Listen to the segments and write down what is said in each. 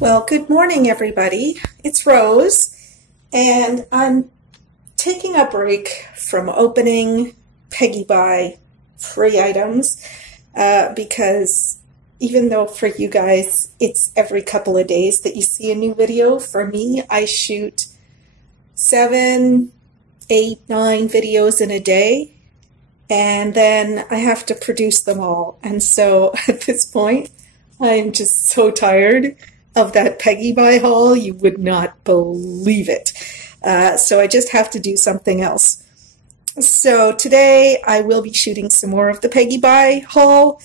Well, good morning, everybody. It's Rose, and I'm taking a break from opening Peggy Buy free items because even though for you guys it's every couple of days that you see a new video, for me, I shoot 7, 8, 9 videos in a day, and then I have to produce them all. And so at this point, I'm just so tired of that Peggy Buy haul. You would not believe it. So I just have to do something else. So today I will be shooting some more of the Peggy Buy haul,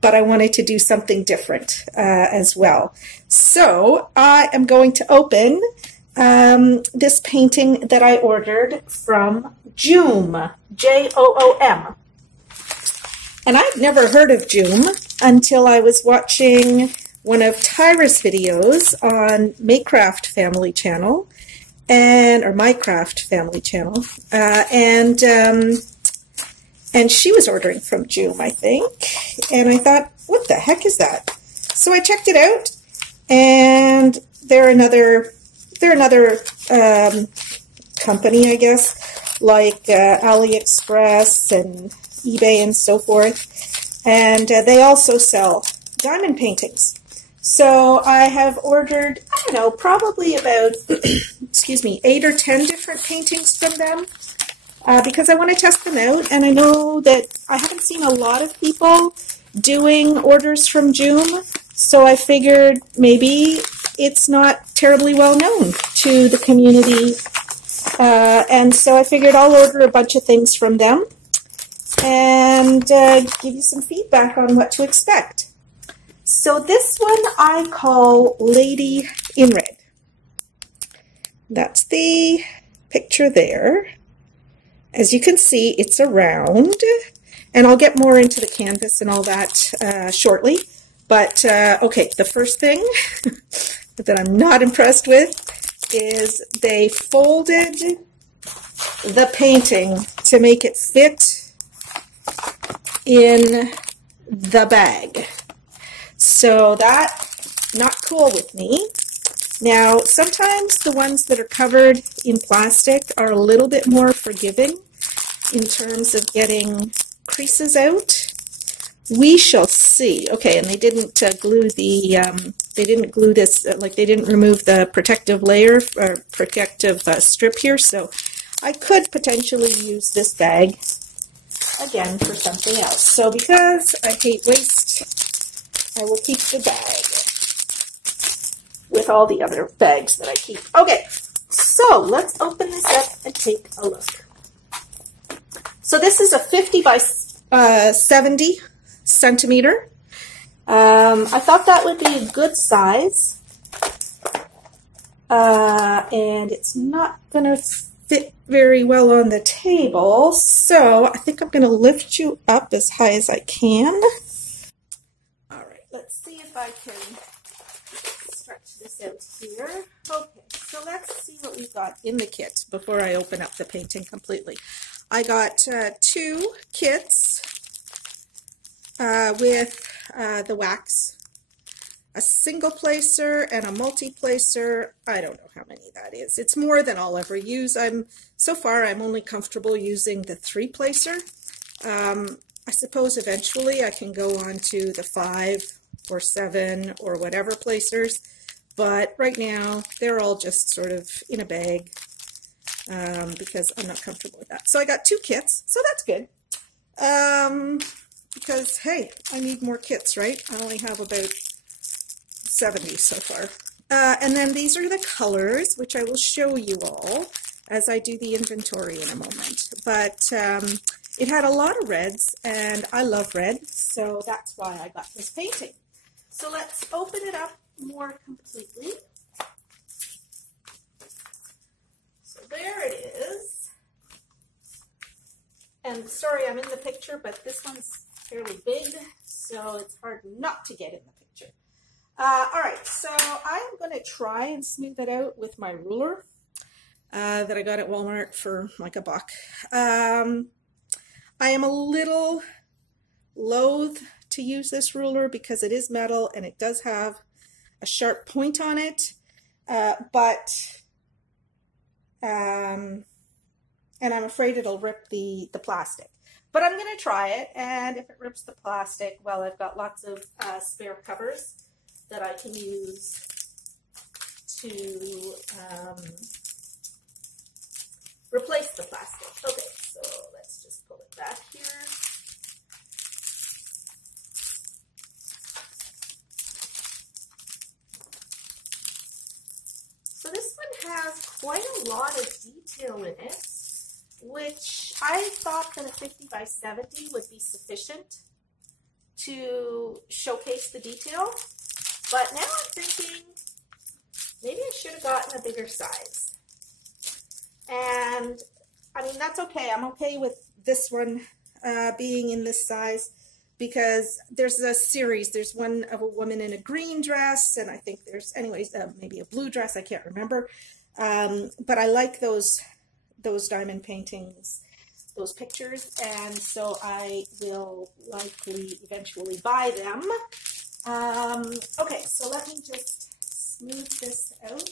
but I wanted to do something different as well. So I am going to open this painting that I ordered from Joom, Joom. And I've never heard of Joom until I was watching one of Tyra's videos on Maycraft Family Channel, or Mycraft Family Channel, and she was ordering from Joom, I think, and I thought, what the heck is that? So I checked it out, and they're another company, I guess, like AliExpress and eBay and so forth, and they also sell diamond paintings. So I have ordered, I don't know, probably about, excuse me, 8 or 10 different paintings from them because I want to test them out. And I know that I haven't seen a lot of people doing orders from Joom, so I figured maybe it's not terribly well known to the community. And so I figured I'll order a bunch of things from them and give you some feedback on what to expect. So this one I call Lady in Red. That's the picture there. As you can see, it's a round, and I'll get more into the canvas and all that shortly. But okay, the first thing that I'm not impressed with is they folded the painting to make it fit in the bag. So that's not cool with me. Now, sometimes the ones that are covered in plastic are a little bit more forgiving in terms of getting creases out. We shall see. Okay, and they didn't glue the, they didn't glue this, like they didn't remove the protective layer or protective strip here, so I could potentially use this bag again for something else. So because I hate waste, I will keep the bag with all the other bags that I keep. Okay, so let's open this up and take a look. So this is a 50 by 70 centimeter. I thought that would be a good size. And it's not going to fit very well on the table, so I think I'm going to lift you up as high as I can. Let's see if I can stretch this out here. Okay, so let's see what we've got in the kit before I open up the painting completely. I got 2 kits with the wax, a single placer and a multi-placer. I don't know how many that is. It's more than I'll ever use. So far I'm only comfortable using the 3-placer. I suppose eventually I can go on to the 5 or 7 or whatever placers, but right now they're all just sort of in a bag because I'm not comfortable with that. So I got 2 kits, so that's good because, hey, I need more kits, right? I only have about 70 so far. And then these are the colors, which I will show you all as I do the inventory in a moment. But it had a lot of reds, and I love red, so that's why I got this painting. So let's open it up more completely. So there it is. And sorry, I'm in the picture, but this one's fairly big, so it's hard not to get in the picture. All right, so I'm going to try and smooth it out with my ruler that I got at Walmart for like $1. I am a little loath to use this ruler because it is metal and it does have a sharp point on it, and I'm afraid it'll rip the plastic. But I'm going to try it, and if it rips the plastic, well, I've got lots of spare covers that I can use to replace the plastic. Okay, so let's just pull it back here. So this one has quite a lot of detail in it, which I thought that a 50 by 70 would be sufficient to showcase the detail. But now I'm thinking maybe I should have gotten a bigger size. And I mean, that's okay. I'm okay with this one being in this size, because there's a series. There's one of a woman in a green dress, and I think there's, anyways, maybe a blue dress. I can't remember. But I like those diamond paintings, those pictures, and so I will likely eventually buy them. Okay, so let me just smooth this out.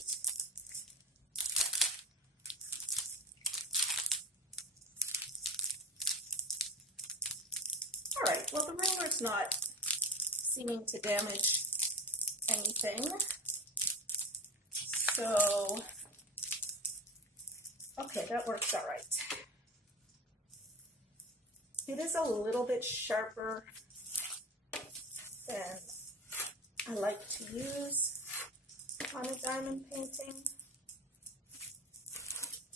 All right, well, the ruler's not seeming to damage anything. So, okay, that works all right. It is a little bit sharper than I like to use on a diamond painting,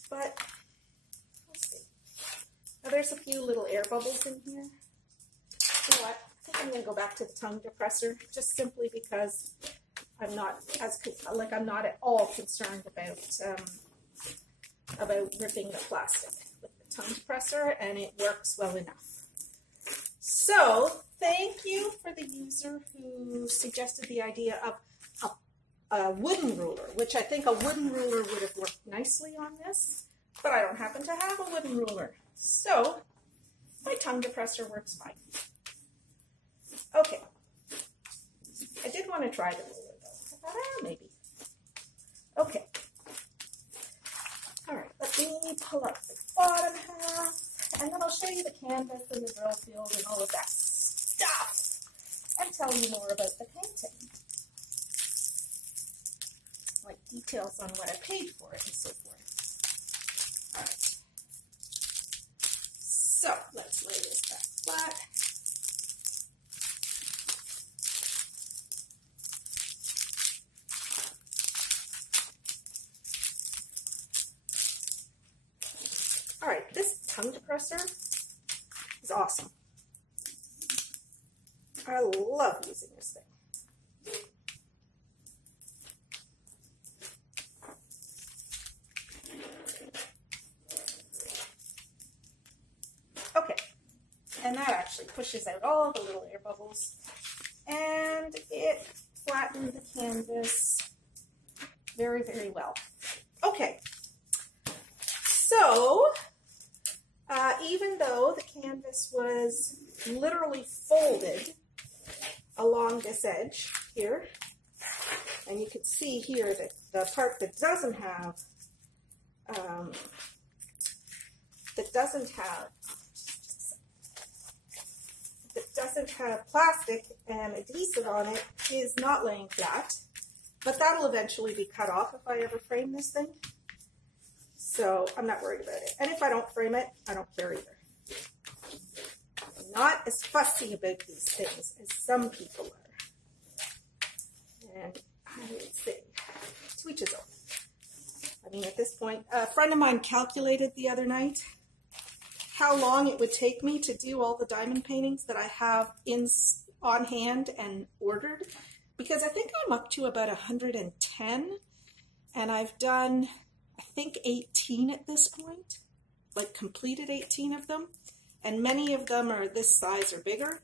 but we'll see. Now, there's a few little air bubbles in here. You know what? I think I'm going to go back to the tongue depressor, just simply because I'm not at all concerned about ripping the plastic with the tongue depressor, and it works well enough. So thank you for the user who suggested the idea of a wooden ruler, which I think a wooden ruler would have worked nicely on this, but I don't happen to have a wooden ruler, so my tongue depressor works fine. Okay, I did want to try the ruler though. I thought, maybe. Okay. All right, let me pull up the bottom half, and then I'll show you the canvas and the drill field and all of that stuff, and tell you more about the painting. Like details on what I paid for it and so forth. All right. So let's lay this back flat. All right, this tongue depressor is awesome. I love using this thing. Okay, and that actually pushes out all the little air bubbles, and it flattened the canvas very, very well. Okay, so even though the canvas was literally folded along this edge here, and you can see here that the part that doesn't have plastic and adhesive on it is not laying flat, but that'll eventually be cut off if I ever frame this thing. So I'm not worried about it. And if I don't frame it, I don't care either. I'm not as fussy about these things as some people are. And I would say, to each his own. I mean, at this point, a friend of mine calculated the other night how long it would take me to do all the diamond paintings that I have on hand and ordered. Because I think I'm up to about 110, and I've done, I think, 18 at this point, like completed 18 of them, and many of them are this size or bigger.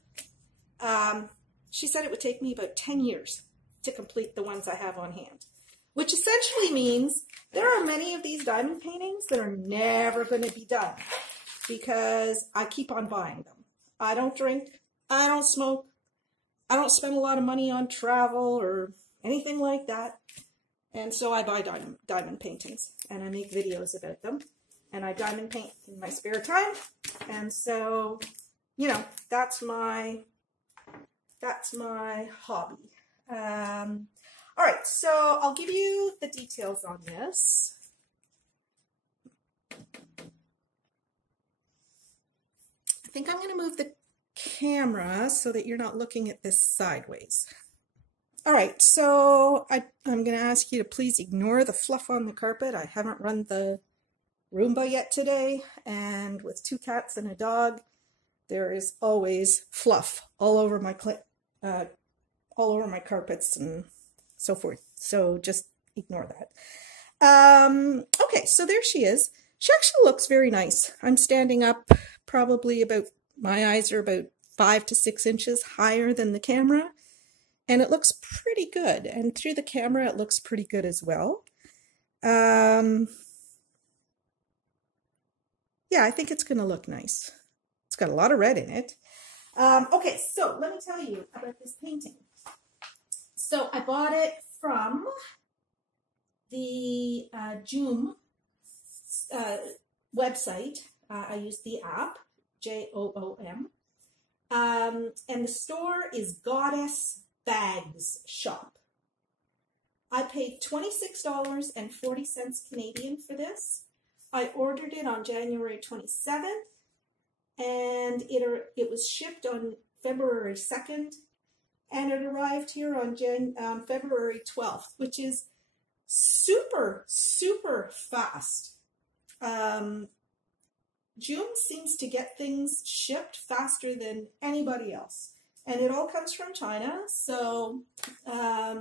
She said it would take me about 10 years to complete the ones I have on hand, which essentially means there are many of these diamond paintings that are never going to be done because I keep on buying them. I don't drink, I don't smoke, I don't spend a lot of money on travel or anything like that. And so I buy diamond paintings, and I make videos about them, and I diamond paint in my spare time. And so, you know, that's my hobby. All right, so I'll give you the details on this. I think I'm going to move the camera so that you're not looking at this sideways. All right, so I'm going to ask you to please ignore the fluff on the carpet. I haven't run the Roomba yet today, and with 2 cats and a dog, there is always fluff all over my carpets and so forth. So just ignore that. Okay, so there she is. She actually looks very nice. I'm standing up probably about, my eyes are about 5 to 6 inches higher than the camera. And it looks pretty good. And through the camera, it looks pretty good as well. Yeah, I think it's going to look nice. It's got a lot of red in it. Okay, so let me tell you about this painting. So I bought it from the Joom website. I used the app, Joom. And the store is Goddess Bags Shop. I paid $26.40 Canadian for this. I ordered it on January 27th, and it was shipped on February 2nd, and it arrived here on February 12th, which is super, super fast. Joom seems to get things shipped faster than anybody else. And it all comes from China, so I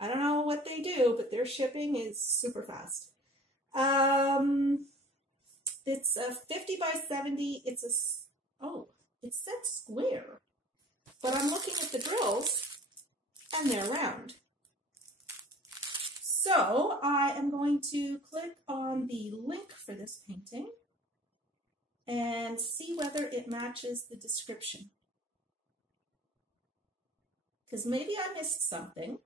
don't know what they do, but their shipping is super fast. It's a 50 by 70. It's it said square, but I'm looking at the drills and they're round. So I am going to click on the link for this painting and see whether it matches the description. Because maybe I missed something.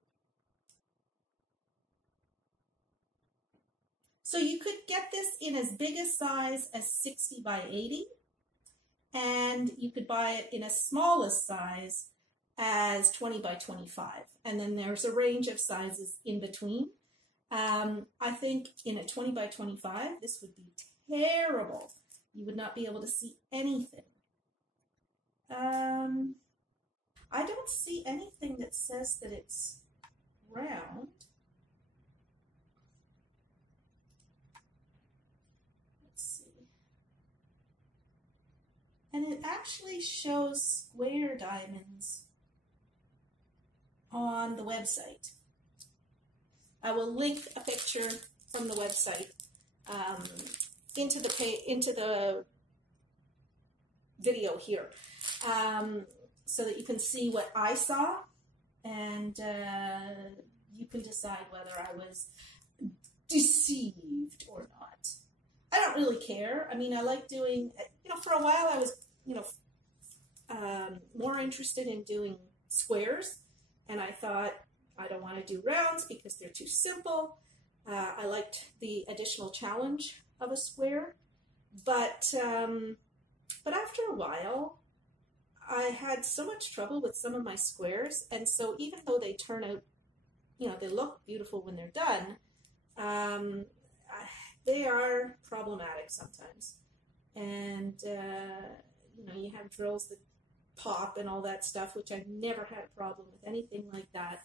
So you could get this in as big a size as 60 by 80, and you could buy it in as small a size as 20 by 25. And then there's a range of sizes in between. I think in a 20 by 25, this would be terrible. You would not be able to see anything. I don't see anything that says that it's round. Let's see. And it actually shows square diamonds on the website. I will link a picture from the website into the video here. So that you can see what I saw, and you can decide whether I was deceived or not. I don't really care. I mean, I like doing, for a while I was, more interested in doing squares, and I thought I don't want to do rounds because they're too simple. I liked the additional challenge of a square, but after a while, I had so much trouble with some of my squares, and so even though they turn out, they look beautiful when they're done, they are problematic sometimes. And, you have drills that pop and all that stuff, which I've never had a problem with anything like that,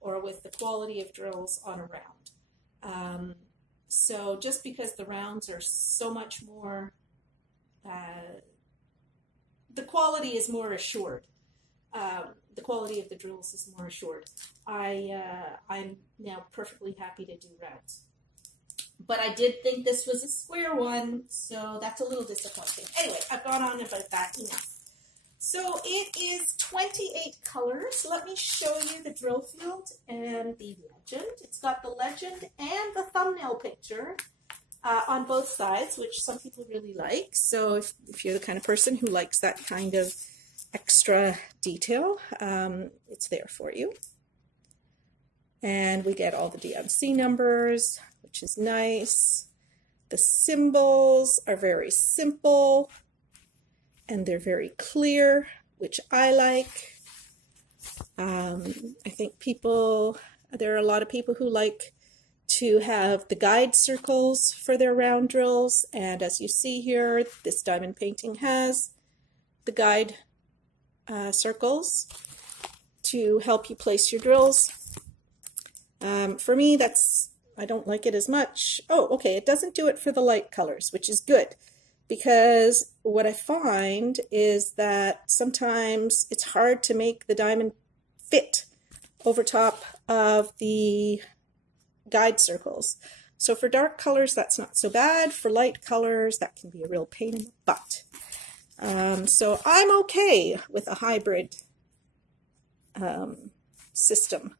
or with the quality of drills on a round. So just because the rounds are so much more, the quality is more assured. The quality of the drills is more assured. I'm now perfectly happy to do rounds. But I did think this was a square one, so that's a little disappointing. Anyway, I've gone on about that enough. So it is 28 colors. Let me show you the drill field and the legend. It's got the legend and the thumbnail picture on both sides, which some people really like. So if you're the kind of person who likes that kind of extra detail, it's there for you. And we get all the DMC numbers, which is nice. The symbols are very simple and they're very clear, which I like. I think there are a lot of people who like to have the guide circles for their round drills, and as you see here, this diamond painting has the guide circles to help you place your drills. For me, I don't like it as much. Oh, okay, it doesn't do it for the light colors, which is good, because what I find is that sometimes it's hard to make the diamond fit over top of the guide circles. So for dark colors, that's not so bad. For light colors, that can be a real pain in the butt. So I'm okay with a hybrid system.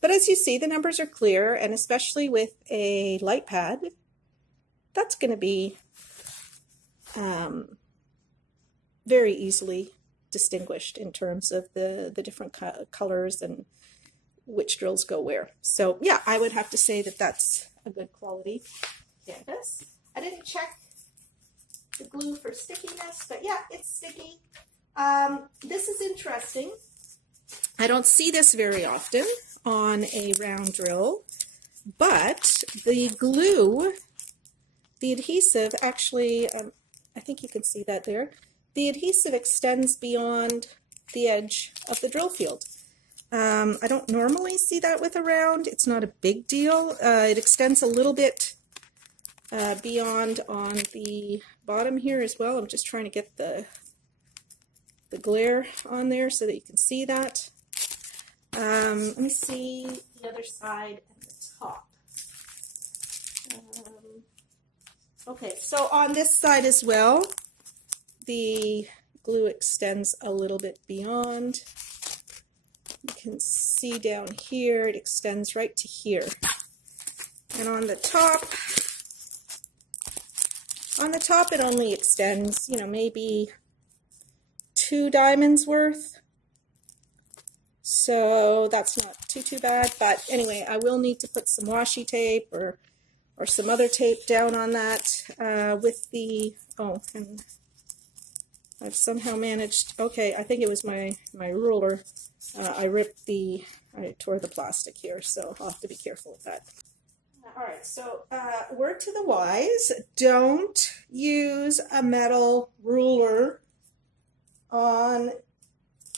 But as you see, the numbers are clear, and especially with a light pad, that's going to be very easily distinguished in terms of the different colors and which drills go where. So yeah, I would have to say that that's a good quality canvas. I didn't check the glue for stickiness, but yeah, it's sticky. This is interesting. I don't see this very often on a round drill, but the glue, the adhesive actually, I think you can see that there, the adhesive extends beyond the edge of the drill field. I don't normally see that with a round. It's not a big deal. It extends a little bit beyond on the bottom here as well. I'm just trying to get the glare on there so that you can see that. Let me see the other side and the top. Okay, so on this side as well, the glue extends a little bit beyond. You can see down here, it extends right to here. And on the top it only extends, you know, maybe 2 diamonds worth. So that's not too bad, but anyway, I will need to put some washi tape or some other tape down on that with the, oh, and I've somehow managed, okay, I think it was my ruler. I tore the plastic here, so I'll have to be careful with that. All right, so word to the wise, don't use a metal ruler on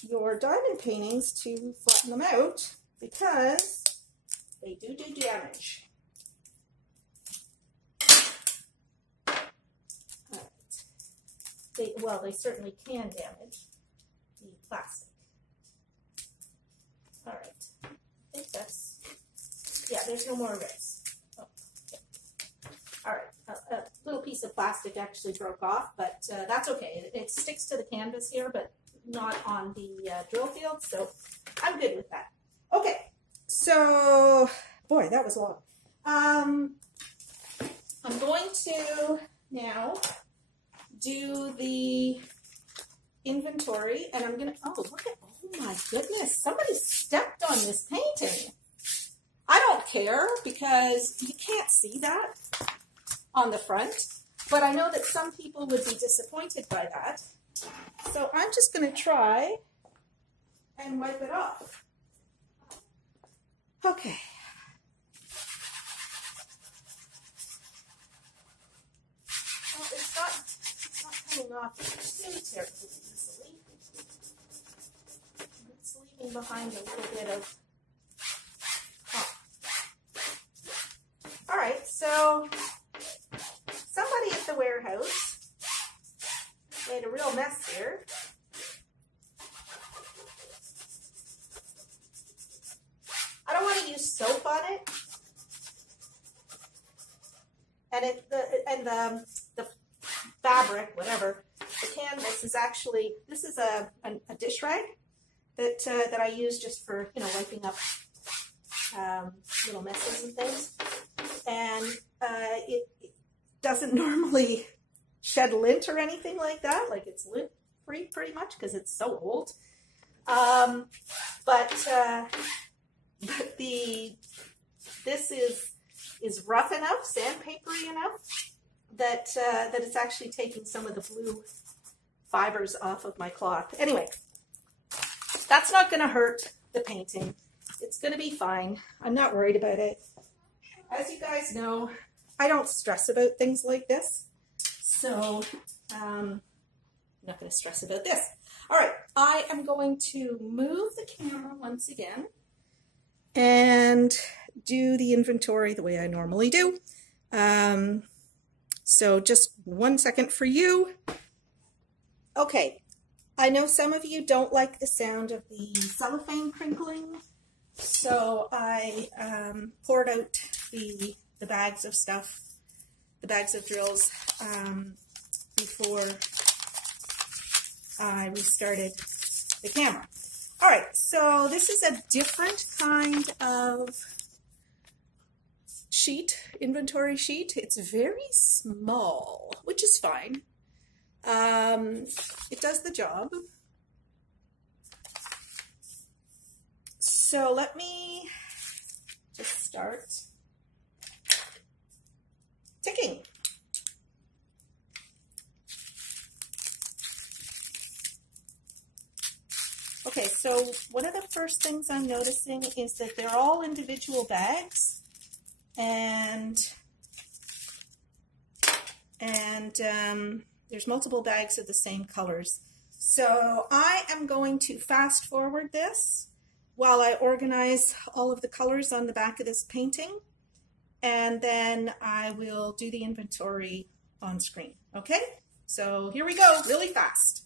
your diamond paintings to flatten them out, because they do damage. Well, they certainly can damage the plastic. All right, I think that's, yeah, there's no more reds. Oh, okay. All right, a little piece of plastic actually broke off, but that's okay. It sticks to the canvas here, but not on the drill field, so I'm good with that. Okay, so, boy, that was long. I'm going to now do the inventory, and I'm gonna, oh, look at, oh my goodness, somebody stepped on this painting. I don't care, because you can't see that on the front, but I know that some people would be disappointed by that. So I'm just going to try and wipe it off. Okay. Well, it's not coming off too terribly easily. It's leaving behind a little bit of, oh. All right, so somebody at the warehouse made a real mess here. I don't want to use soap on it, and the fabric, whatever, the canvas is actually, this is a dish rag that I use just for, you know, wiping up little messes and things, and it doesn't normally shed lint or anything like that, like it's lint free pretty much because it's so old. But but this is rough enough, sandpapery enough, that it's actually taking some of the blue fibers off of my cloth. Anyway, that's not going to hurt the painting. It's going to be fine. I'm not worried about it. As you guys know, I don't stress about things like this, so I'm not going to stress about this. All right, I am going to move the camera once again and do the inventory the way I normally do. So just 1 second for you. Okay, I know some of you don't like the sound of the cellophane crinkling, so I poured out the bags of stuff, the bags of drills, before I restarted the camera. All right, so this is a different kind of sheet, inventory sheet. It's very small, which is fine. It does the job. So let me just start ticking. Okay, so one of the first things I'm noticing is that they're all individual bags, and there's multiple bags of the same colors. So I am going to fast forward this while I organize all of the colors on the back of this painting, and then I will do the inventory on screen. Okay, so here we go, really fast.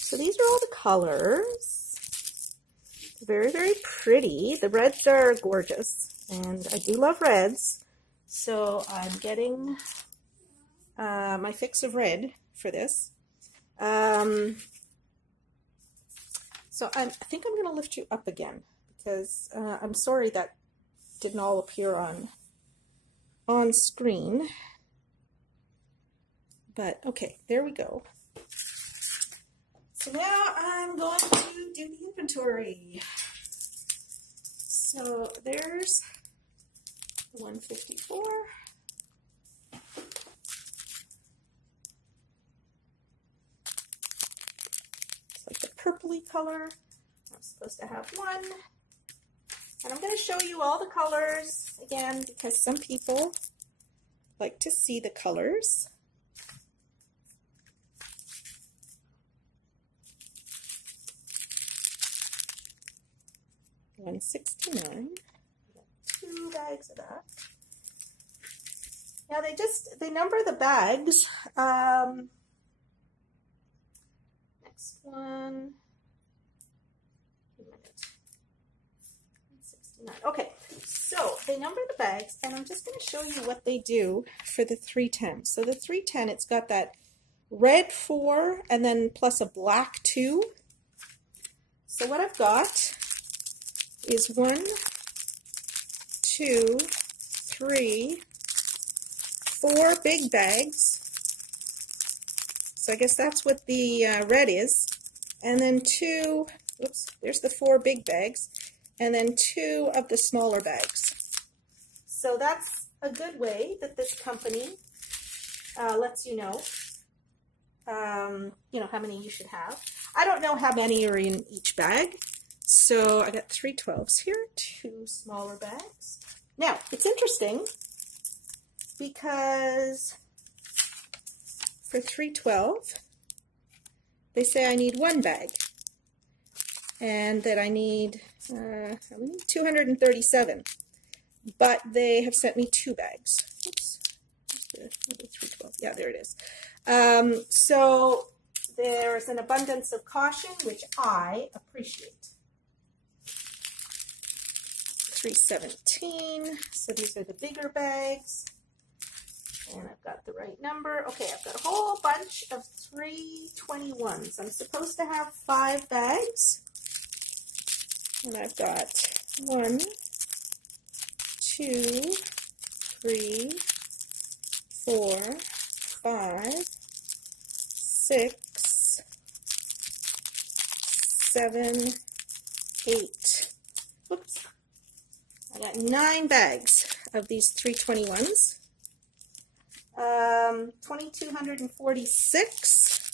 So these are all the colors. Very, very pretty. The reds are gorgeous, and I do love reds. So I'm getting my fix of red for this. So I think I'm going to lift you up again, because I'm sorry that didn't all appear on screen. But okay, there we go. So now I'm going to do the inventory. So there's 154. It's like the purpley color. I'm supposed to have one. And I'm going to show you all the colors again, because some people like to see the colors. $169. 2 bags of that. Now they number the bags. Next one. 169. Okay, so they number the bags, and I'm just going to show you what they do for the 310. So the 310, it's got that red 4 and then plus a black 2. So what I've got is 1, 2, 3, 4 big bags. So I guess that's what the red is. And then 2, oops, there's the 4 big bags. And then 2 of the smaller bags. So that's a good way that this company lets you know, how many you should have. I don't know how many are in each bag. So I got 3 12s here, 2 smaller bags. Now, it's interesting because for 312, they say I need 1 bag, and that I need 237, but they have sent me 2 bags. the 312? Yeah, there it is. So there's an abundance of caution, which I appreciate. 317. So these are the bigger bags. And I've got the right number. Okay, I've got a whole bunch of 321s. I'm supposed to have 5 bags. And I've got 1, 2, 3, 4, 5, 6, 7, 8. Whoops. I got 9 bags of these 321s. 2,246.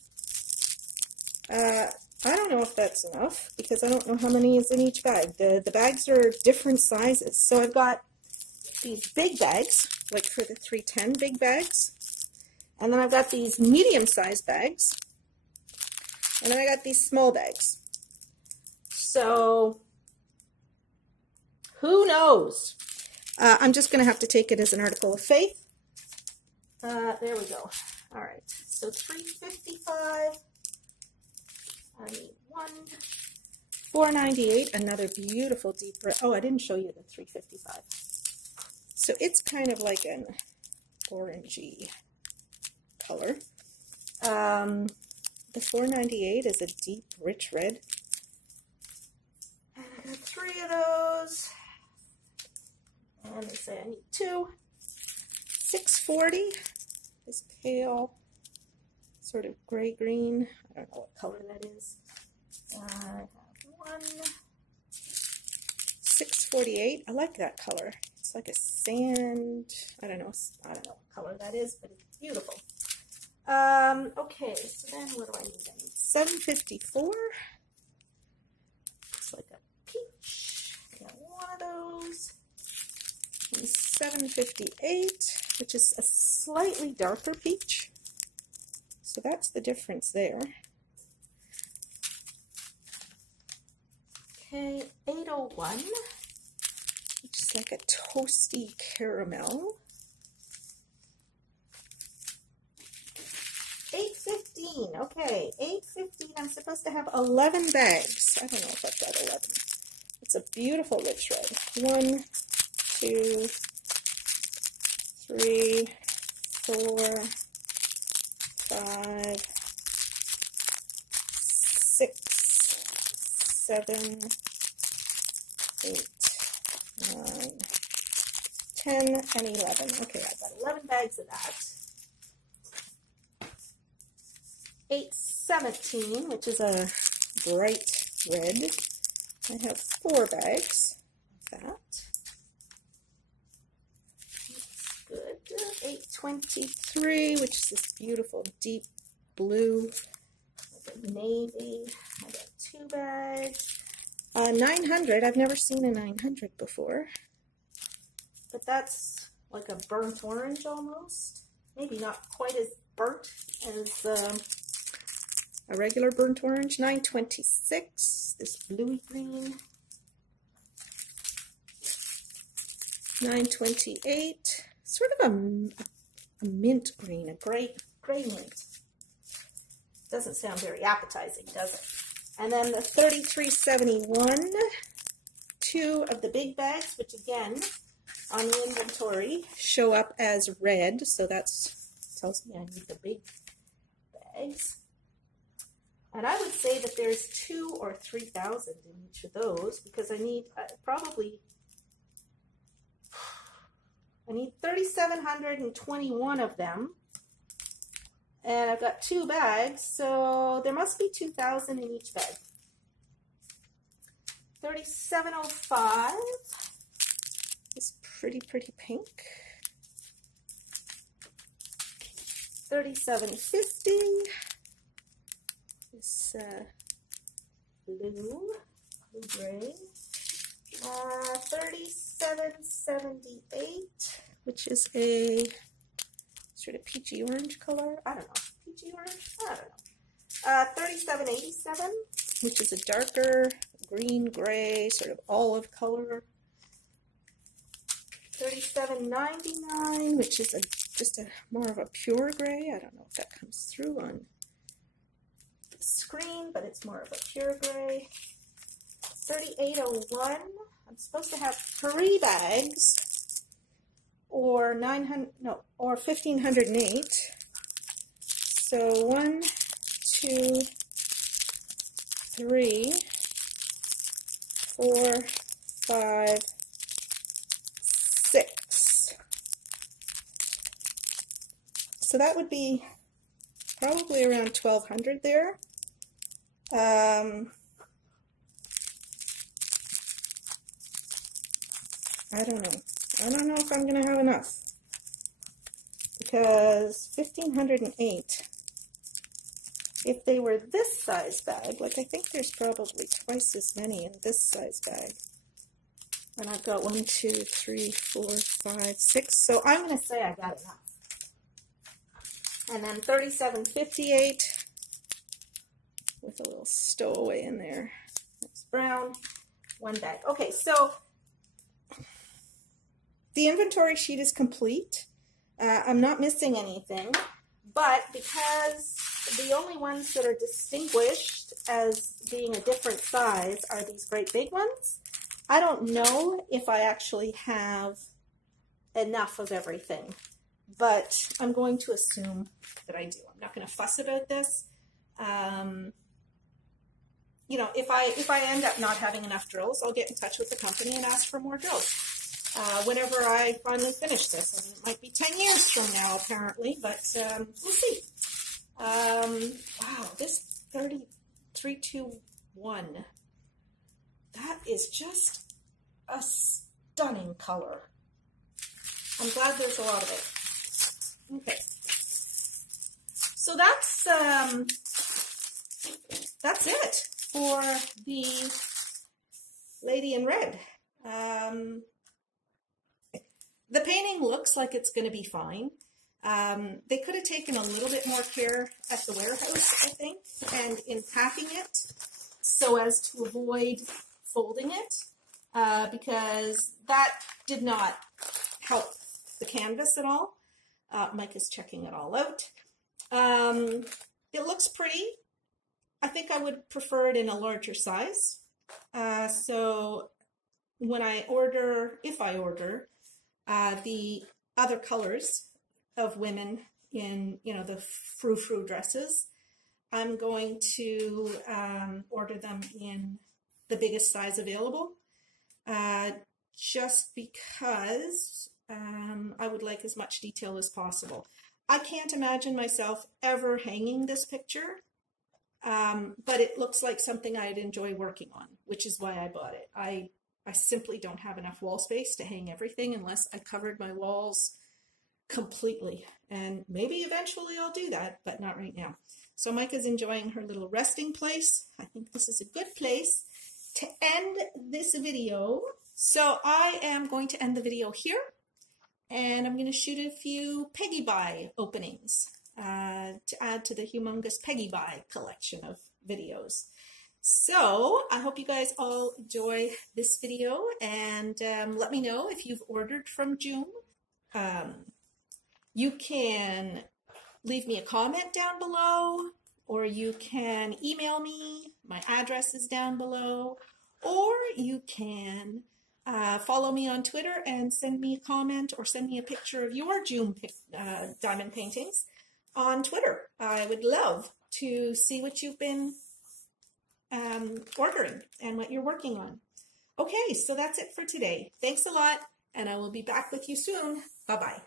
I don't know if that's enough because I don't know how many is in each bag. The bags are different sizes. So I've got these big bags, like for the 310 big bags. And then I've got these medium-sized bags. And then I got these small bags. So who knows? I'm just going to have to take it as an article of faith. There we go. All right, so 355. I need 1. 498, another beautiful deep red. Oh, I didn't show you the 355. So it's kind of like an orangey color. The 498 is a deep, rich red. And I got 3 of those. And they say I need 2. 640 is pale, sort of gray-green. I don't know what color that is. I have 1. 648. I like that color. It's like a sand. I don't know what color that is, but it's beautiful. Okay, so then what do I need? I need 754. Looks like a peach. I got 1 of those. And 758, which is a slightly darker peach. So that's the difference there. Okay, 801, which is like a toasty caramel. 815, okay, 815, I'm supposed to have 11 bags. I don't know if I've got 11. It's a beautiful rich red. 1, 2, 3, 4, 5, 6, 7, 8, 9, 10, and 11. Okay, I've got 11 bags of that. 817, which is a bright red. I have 4 bags of that. That's good. 823, which is this beautiful deep blue, like a navy. I got 2 bags. 900, I've never seen a 900 before, but that's like a burnt orange almost. Maybe not quite as burnt as a regular burnt orange. 926, this bluey green. 928, sort of a mint green, a gray mint. Doesn't sound very appetizing, does it? And then the 3371, 2 of the big bags, which again, on the inventory, show up as red, so that tells me I need the big bags. And I would say that there's 2,000 or 3,000 in each of those, because I need I need 3,721 of them. And I've got 2 bags, so there must be 2,000 in each bag. 3705 is pretty pink. 3750 is blue-gray. 3778, which is a sort of peachy orange color. I don't know. Peachy orange? I don't know. 3787, which is a darker green-gray, sort of olive color. 3799, which is a just a more of a pure gray. I don't know if that comes through on the screen, but it's more of a pure gray. 3801. I'm supposed to have 3 bags, or 1508. So 1, 2, 3, 4, 5, 6. So that would be probably around 1200 there. I don't know. I don't know if I'm going to have enough, because 1508, if they were this size bag, like I think there's probably twice as many in this size bag. And I've got 1, 2, 3, 4, 5, 6. So I'm going to say I got enough. And then 3758 with a little stowaway in there. It's brown, 1 bag. Okay, so the inventory sheet is complete. I'm not missing anything, but because the only ones that are distinguished as being a different size are these great big ones, I don't know if I actually have enough of everything, but I'm going to assume that I do. I'm not going to fuss about this. You know, if I end up not having enough drills, I'll get in touch with the company and ask for more drills. Whenever I finally finish this. I mean, it might be 10 years from now, apparently, but we'll see. Wow, this 3321, that is just a stunning color. I'm glad there's a lot of it. Okay, so that's it for the Lady in Red. The painting looks like it's going to be fine. They could have taken a little bit more care at the warehouse, I think, and in packing it so as to avoid folding it, because that did not help the canvas at all. Mike is checking it all out. It looks pretty. I think I would prefer it in a larger size. So when I order, if I order, the other colors of women in, you know, the frou-frou dresses, I'm going to order them in the biggest size available, just because I would like as much detail as possible. I can't imagine myself ever hanging this picture, but it looks like something I'd enjoy working on, which is why I bought it. I simply don't have enough wall space to hang everything unless I covered my walls completely. And maybe eventually I'll do that, but not right now. So Micah's enjoying her little resting place. I think this is a good place to end this video. So I am going to end the video here, and I'm going to shoot a few Peggy Buy openings to add to the humongous Peggy Buy collection of videos. So I hope you guys all enjoy this video, and let me know if you've ordered from Joom. You can leave me a comment down below, or you can email me. My address is down below, or you can follow me on Twitter and send me a comment or send me a picture of your Joom diamond paintings on Twitter. I would love to see what you've been ordering and what you're working on. Okay, so that's it for today. Thanks a lot, and I will be back with you soon. Bye-bye.